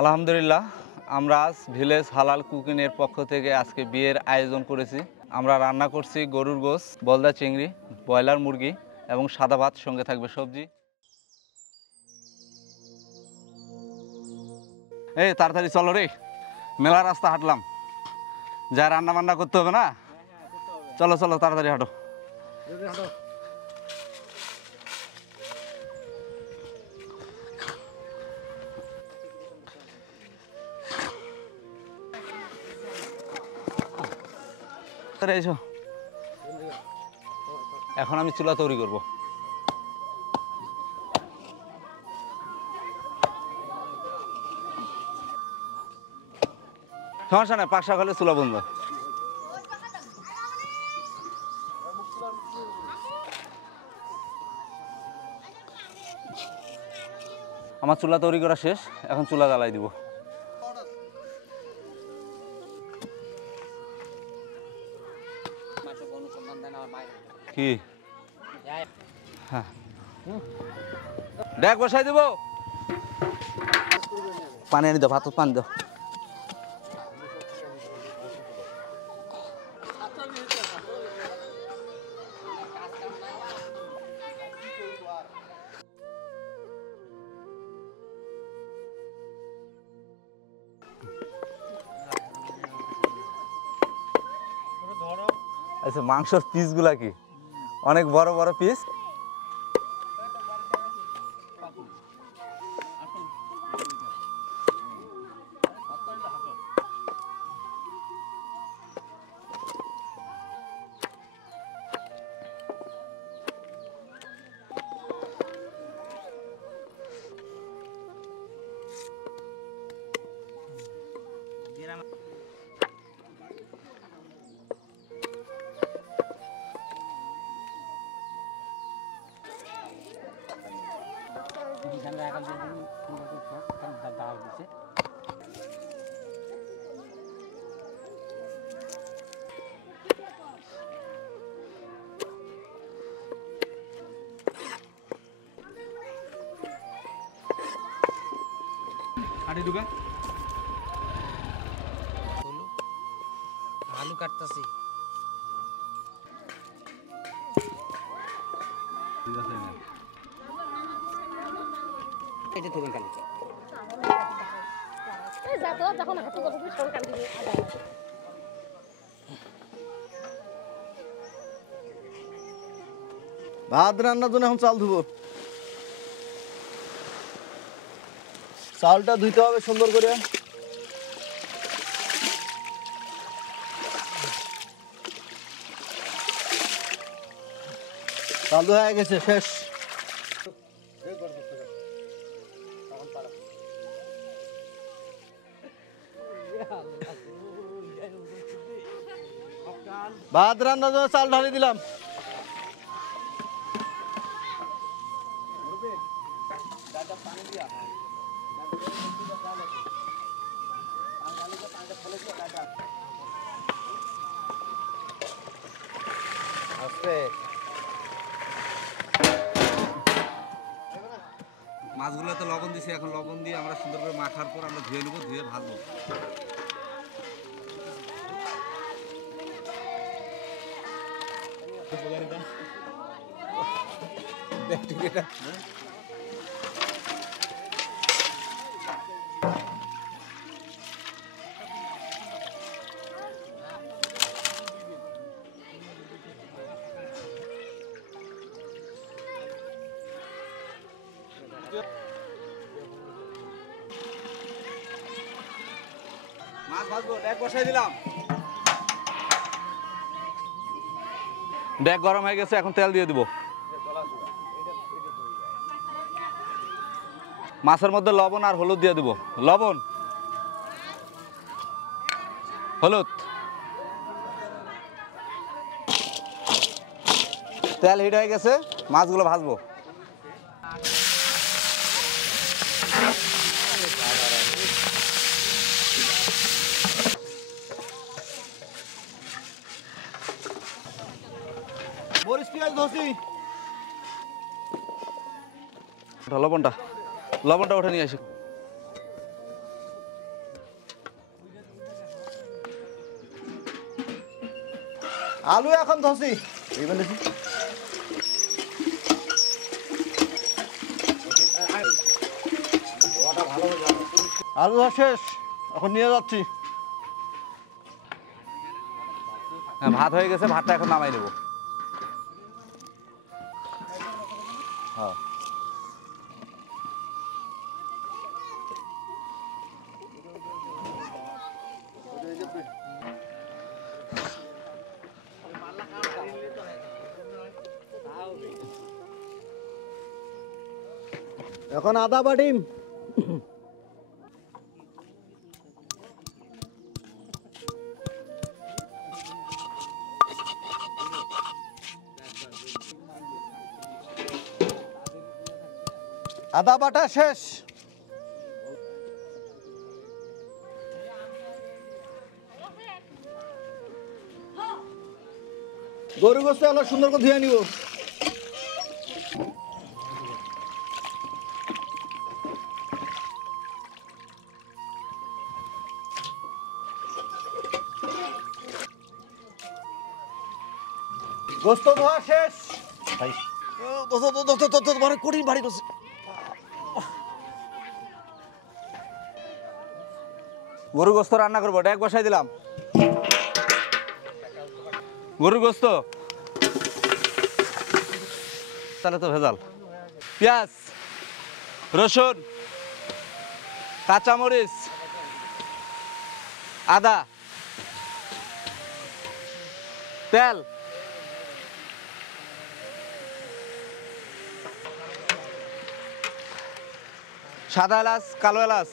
আলহামদুলিল্লাহ, আমরা আজ ভিলেজ হালাল কুকিংয়ের পক্ষ থেকে আজকে বিয়ের আয়োজন করেছি। আমরা রান্না করছি গরুর গোশ, বলদা চিংড়ি, ব্রয়লার মুরগি এবং সাদা ভাত, সঙ্গে থাকবে সবজি। এই তাড়াতাড়ি চলো রে, মেলা রাস্তা হাঁটলাম, যা রান্না বান্না করতে হবে না। চলো চলো তাড়াতাড়ি হাঁটো। এসো, এখন আমি চুলা তৈরি করব। সমস্যা নাই, 5 সকালে চুলা বন্ধ। আমার চুলা তৈরি করা শেষ, এখন চুলা জ্বালাই দিব। কি দেখ বসাই দিব, পানি আনি দাও, ভাত পানি দাও। আচ্ছা, মাংসের পিসগুলা কি অনেক বড় বড় পিস? আলু কাটতেছি। ভাত রান্নার জন্য এখন চাল ধুবো। চালটা ধুইতে হবে সুন্দর করে। চাল ধোয়া হয়ে গেছে, শেষ। ভাত রান্নার জন্য চাল ঢালি দিলাম। মাছগুলোতে লবণ দিছি, এখন লবণ দিয়ে আমরা সুন্দর করে মাখার পর আমরা ধুয়ে নেবো, ধুয়ে ভাজবো। মাছ ভাজবো, ডেক বসাই দিলাম। ডেক গরম হয়ে গেছে, এখন তেল দিয়ে দিব। মাছের মধ্যে লবণ আর হলুদ দিয়ে দিব। লবণ, হলুদ, তেল হিট হয়ে গেছে, মাছগুলো ভাজবো। মরিচ পেঁয়াজ ধসি। লবণটা লবণটা উঠে নিয়ে আসি। আলু এখন ধসি এইবার দেখি আলু ধোয়া শেষ এখন নিয়ে যাচ্ছি। হ্যাঁ, ভাত হয়ে গেছে, ভাতটা এখন নামাই নেব। হ্যাঁ, এখন আদা বাটিম। আদা বাটা শেষ। গরু গোস্ত আলো সুন্দর করে ধুয়ে নিব। গোস্ত ধোয়া শেষ। মানে কঠিন ভারী করছে। গরুর গোস্ত রান্না করবো, ডেক বসাই দিলাম। গরুর গোস্ত তাহলে তো ভেজাল। পেঁয়াজ, রসুন, কাঁচামরিচ, আদা, তেল, সাদা এলাচ, কালো এলাচ,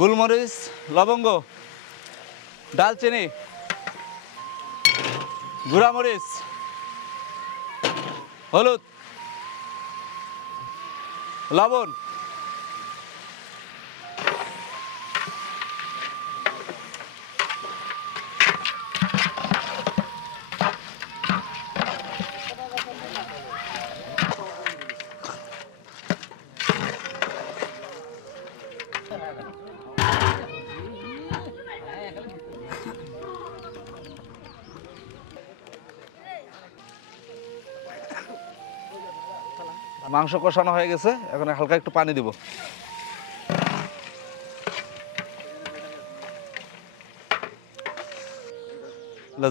গোলমরিচ, লবঙ্গ, ডালচিনি, গুঁড়ামরিচ, হলুদ, লবণ, মাংস কষানো হয়ে গেছে, এখন হালকা একটু পানি দিব।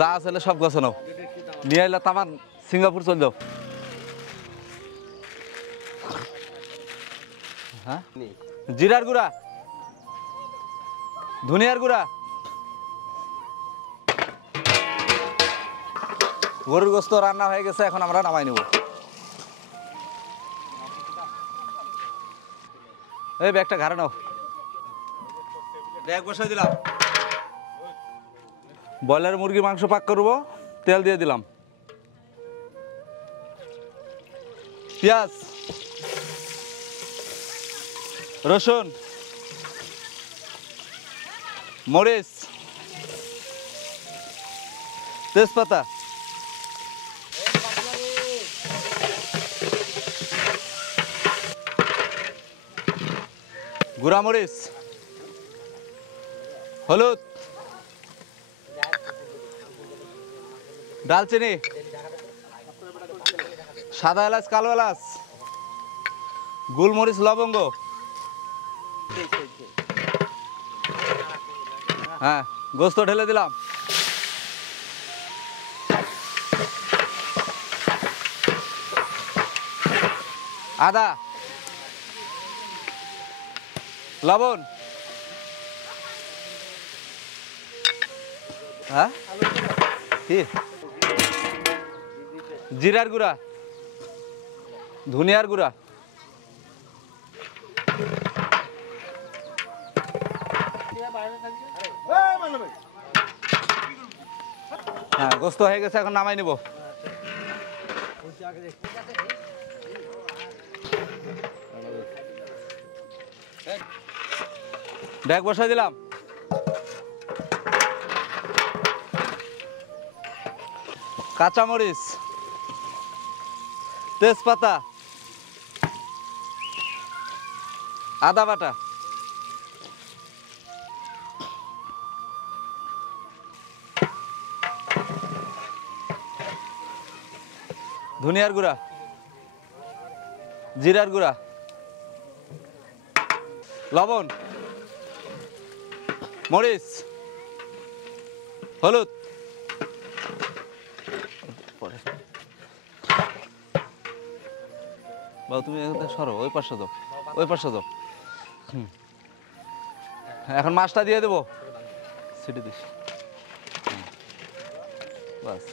যা আছে সব গোছানো নিয়ে এলে তামান সিঙ্গাপুর চল যাও। হ্যাঁ, জিরার গুঁড়া, ধনিয়ার গুঁড়া, গরুর গোস্ত রান্না হয়ে গেছে, এখন আমরা নামাই নেব। এই ব্যাগটা ঘাড়ে নাও, ব্যাগ বসাই দিলাম। ব্রয়লার মুরগির মাংস পাক করবো, তেল দিয়ে দিলাম। পেঁয়াজ, রসুন, মরিচ, তেজপাতা, গুঁড়ামরিচ, হলুদ, ডালচিনি, সাদা এলাচ, কালো এলাচ, গোলমরিচ, লবঙ্গ। হ্যাঁ, গোস্ত ঢেলে দিলাম। আদা, লবণ, হ্যাঁ কি, জিরার গুঁড়া, ধনিয়ার গুঁড়া, হ্যাঁ, গোস্ত হয়ে গেছে, এখন নামাই নিব। ডেক বসাই দিলাম। কাঁচামরিচ, তেজপাতা, আদা বাটা, ধনিয়ার গুঁড়া, জিরার গুঁড়া, লবণ, মরিচ, হলুদ, বাবু তুমি সরো, ওই পাশে যাও, ওই পাশে যাও। এখন মাছটা দিয়ে দেবো, সিটি দিস, বাস।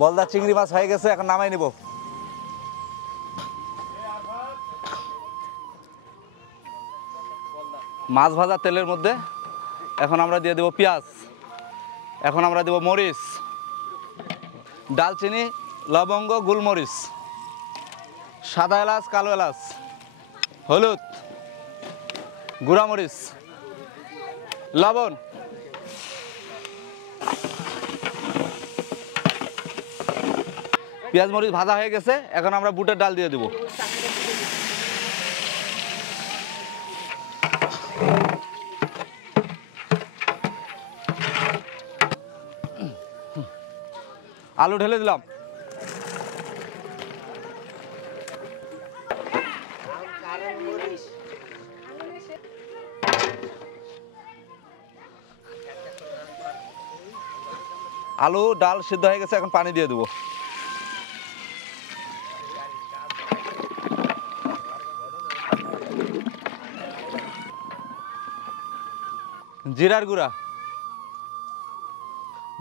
বলদা চিংড়ি মাছ হয়ে গেছে, এখন নামাই নিব। মাছ ভাজা তেলের মধ্যে এখন আমরা দিয়ে দেব পেঁয়াজ, এখন আমরা দেব মরিচ, ডালচিনি, লবঙ্গ, গোলমরিচ, সাদা এলাচ, কালো এলাচ, হলুদ, গুঁড়ামরিচ, লবণ, পেঁয়াজ মরিচ ভাজা হয়ে গেছে, এখন আমরা বুটের ডাল দিয়ে দেব। আলু ঢেলে দিলাম। আলু ডাল সিদ্ধ হয়ে গেছে, এখন পানি দিয়ে দেবো। জিরার গুঁড়া,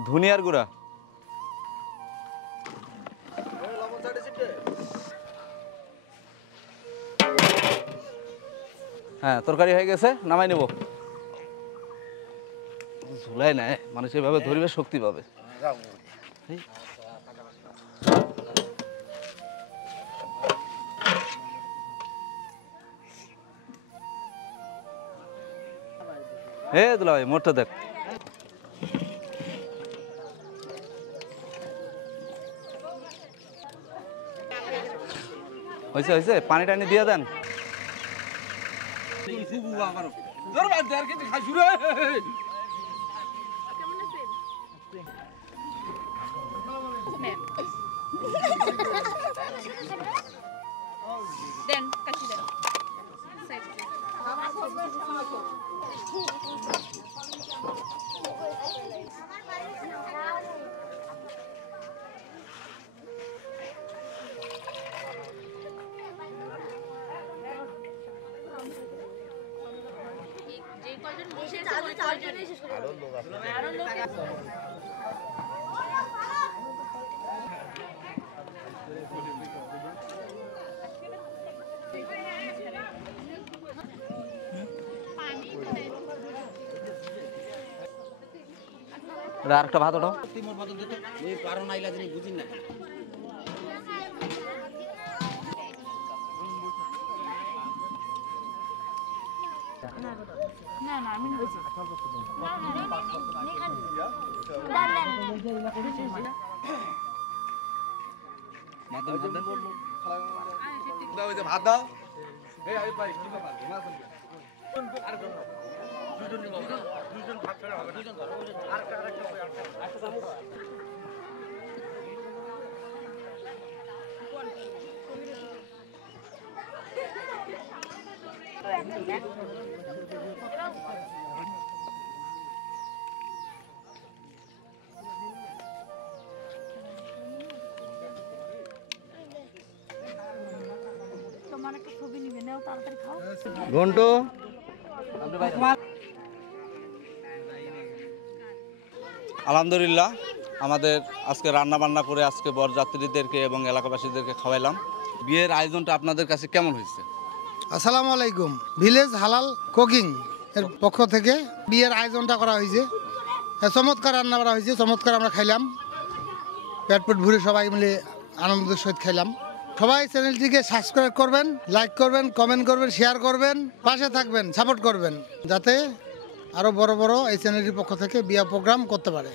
ধনিয়ার গুঁড়া, হ্যাঁ তরকারি হয়ে গেছে, নামাই নেব। ঝুলাই নেয় মানুষ, এভাবে ধরিবে শক্তি পাবে। এ দুলা ভাই মোটটা দেখ। হয়েছে হয়েছে, পানি টানি দিয়ে দেন। দেন কাশি দেন। যে কজন বসে আছে ওই কজনই শেষ করে আরো লোক আছে। আর একটা ভাত ওঠাও। কারণ আইলা যিনি বুঝিন না। না না আমি বুঝি। ভাত দাও। তোমার একটা ছবি নিবে নাও, তাড়াতাড়ি খাও। ঘন্টু আলহামদুলিল্লাহ, আমাদের আজকে রান্না বান্না করে আজকে বরযাত্রীদেরকে এবং এলাকাবাসীদেরকে খাওয়াইলাম। বিয়ের আয়োজনটা আপনাদের কাছে কেমন হয়েছে? আসসালামু আলাইকুম। ভিলেজ হালাল কুকিং এর পক্ষ থেকে বিয়ের আয়োজনটা করা হয়েছে। চমৎকার রান্না করা হয়েছে, চমৎকার আমরা খাইলাম, পেট পেট ভরে সবাই মিলে আনন্দের সহিত খাইলাম। সবাই চ্যানেলটিকে সাবস্ক্রাইব করবেন, লাইক করবেন, কমেন্ট করবেন, শেয়ার করবেন, পাশে থাকবেন, সাপোর্ট করবেন, যাতে আরও বড় বড় এই চ্যানেলটির পক্ষ থেকে বিয়ে প্রোগ্রাম করতে পারে।